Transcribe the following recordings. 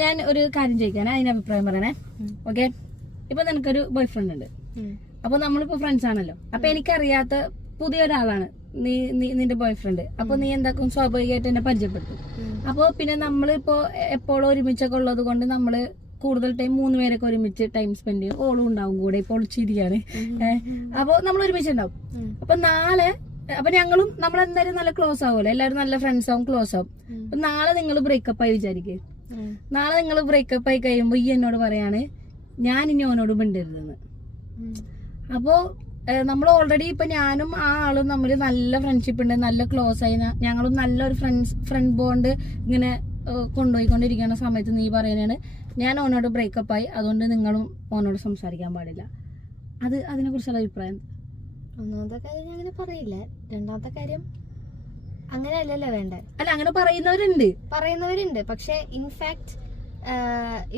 ഞാൻ ഒരു കാര്യം ചോദിക്കാൻ അതിന്റെ അഭിപ്രായം പറയണേ. ഓക്കെ ഇപ്പൊ നിനക്കൊരു ബോയ് ഫ്രണ്ട് ഉണ്ട് അപ്പൊ നമ്മളിപ്പോ ഫ്രണ്ട്സ് ആണല്ലോ. അപ്പൊ എനിക്കറിയാത്ത പുതിയ ഒരാളാണ് നീ നീ നിന്റെ ബോയ് ഫ്രണ്ട് അപ്പൊ നീ എന്താക്കും സ്വാഭാവികമായിട്ട് എന്നെ പരിചയപ്പെട്ടു അപ്പൊ പിന്നെ നമ്മളിപ്പോ എപ്പോഴും ഒരുമിച്ചൊക്കെ ഉള്ളത് കൊണ്ട് നമ്മൾ കൂടുതൽ ടൈം മൂന്ന് പേരൊക്കെ ഒരുമിച്ച് ടൈം സ്പെൻഡ് ചെയ്യും. ഓളും ഉണ്ടാവും കൂടെ ഇപ്പോൾ ചിരിയാണ്. അപ്പൊ നമ്മൾ ഒരുമിച്ച് ഉണ്ടാവും അപ്പൊ നാളെ അപ്പൊ ഞങ്ങളും നമ്മൾ എന്തായാലും നല്ല ക്ലോസ് ആവുമല്ലോ. എല്ലാവരും നല്ല ഫ്രണ്ട്സ് ആവും ക്ലോസ് ആവും. അപ്പൊ നാളെ നിങ്ങൾ ബ്രേക്കപ്പ് ആയി വിചാരിക്കുക നാളെ നിങ്ങൾ ബ്രേക്കപ്പ് ആയി കഴിയുമ്പോ ഈ എന്നോട് പറയാണ് ഞാൻ ഇനി അവനോട് മിണ്ടരുതെന്ന്. അപ്പോ നമ്മൾ ഓൾറെഡി ഇപ്പൊ ഞാനും ആ ആളും തമ്മിൽ നല്ല ഫ്രണ്ട്ഷിപ്പ് ഉണ്ട് നല്ല ക്ലോസ് ആയി. ഞങ്ങളും നല്ലൊരു ഫ്രണ്ട്സ് ഫ്രണ്ട് ബോണ്ട് ഇങ്ങനെ കൊണ്ടുപോയിക്കൊണ്ടിരിക്കുന്ന സമയത്ത് നീ പറയുന്നതാണ് ഞാൻ ഓനോട് ബ്രേക്കപ്പ് ആയി അതുകൊണ്ട് നിങ്ങളും ഓനോട് സംസാരിക്കാൻ പാടില്ല. അത് അതിനെ കുറിച്ചുള്ള അഭിപ്രായം ഒന്നാമത്തെ കാര്യം ഞാൻ അങ്ങനെ പറയില്ല. രണ്ടാമത്തെ കാര്യം അങ്ങനെയല്ലല്ലോ വേണ്ട? അല്ല അങ്ങനെ പറയുന്നവരുണ്ട്. പറയുന്നവരുണ്ട്. പക്ഷെ ഇൻഫാക്ട്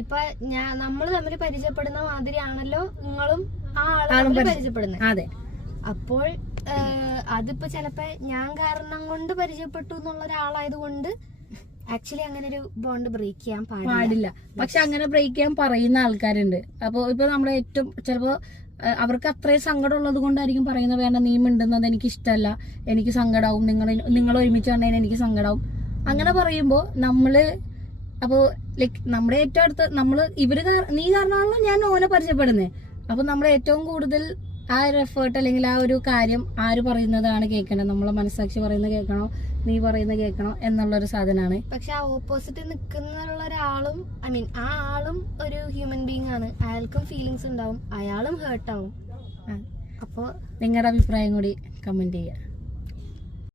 ഇപ്പൊ ഞാൻ നമ്മൾ തമ്മിൽ പരിചയപ്പെടുന്ന മാതിരിയാണല്ലോ നിങ്ങളും ആ ആളും പരിചയപ്പെടുന്നത് അതെ. അപ്പോൾ അതിപ്പോ ചിലപ്പോ ഞാൻ കാരണം കൊണ്ട് പരിചയപ്പെട്ടു എന്നുള്ള ഒരാളായത് കൊണ്ട് ആക്ച്വലി അങ്ങനെ ഒരു ബോണ്ട് ബ്രേക്ക് ചെയ്യാൻ പാടില്ല. പക്ഷെ അങ്ങനെ ബ്രേക്ക് ചെയ്യാൻ പറയുന്ന ആൾക്കാരുണ്ട്. അപ്പൊ ഇപ്പൊ നമ്മളെ ഏറ്റവും ചിലപ്പോ അവർക്ക് അത്രയും സങ്കടം ഉള്ളത് കൊണ്ടായിരിക്കും പറയുന്നത് വേണ്ട നീ മിണ്ടുന്നത് എനിക്ക് ഇഷ്ടമല്ല എനിക്ക് സങ്കടാവും. നിങ്ങൾ നിങ്ങൾ ഒരുമിച്ച് കണ്ടതിന് എനിക്ക് സങ്കടാവും. അങ്ങനെ പറയുമ്പോൾ നമ്മൾ അപ്പോൾ ലൈക്ക് നമ്മുടെ ഏറ്റവും അടുത്ത് നമ്മൾ ഇവർ നീ കാരണമാണല്ലോ ഞാൻ ഓനെ പരിചയപ്പെടുന്നത് അപ്പൊ നമ്മൾ ഏറ്റവും കൂടുതൽ ആ ഒരു എഫേർട്ട് അല്ലെങ്കിൽ ആ ഒരു കാര്യം ആര് പറയുന്നതാണ് കേൾക്കണത് നമ്മളെ മനസ്സാക്ഷി പറയുന്നത് കേൾക്കണോ? നീ പറയുന്ന കേൾക്കണം എന്നുള്ള ഒരു സാധനമാണ് പക്ഷെ ആ ഓപ്പോസിറ്റ് നിൽക്കുന്ന ഒരാളും ഐ മീൻ ആ ആളും ഒരു ഹ്യൂമൻ ബീങ് ആണ്. അയാൾക്കും ഫീലിങ്സ് ഉണ്ടാവും അയാളും ഹേർട്ടാവും അപ്പോൾ അപ്പോ നിങ്ങളുടെ അഭിപ്രായം കൂടി കമന്റ് ചെയ്യുക